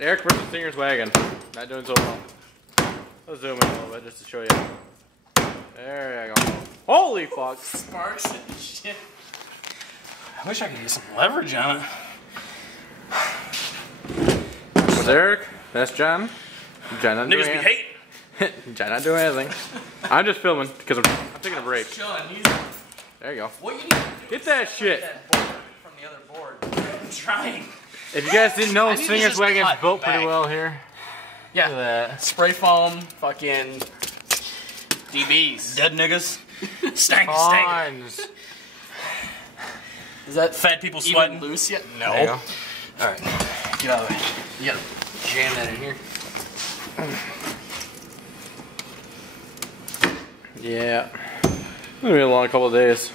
Eric versus Singer's wagon. Not doing so well. Let's zoom in a little bit just to show you. There you go. Holy fuck! Sparks and shit. I wish I could get some leverage on it. That's Eric. That's John. John not doing Niggas be anything. hating. John not doing anything. I'm just filming because I'm taking a break. Sean, There you go. what you need to do Get that shit. that board from the other board. I'm trying. If you guys didn't know, I need to Singer's just wagon's cut built pretty back. well here. Yeah. Look at that. Spray foam, fucking DBs. Dead niggas. Stank. Fines. Is that Fat people sweating. even loose yet? There you No. go. Alright. Get out of the way. You gotta jam that in here. Yeah. It's gonna be a long couple of days.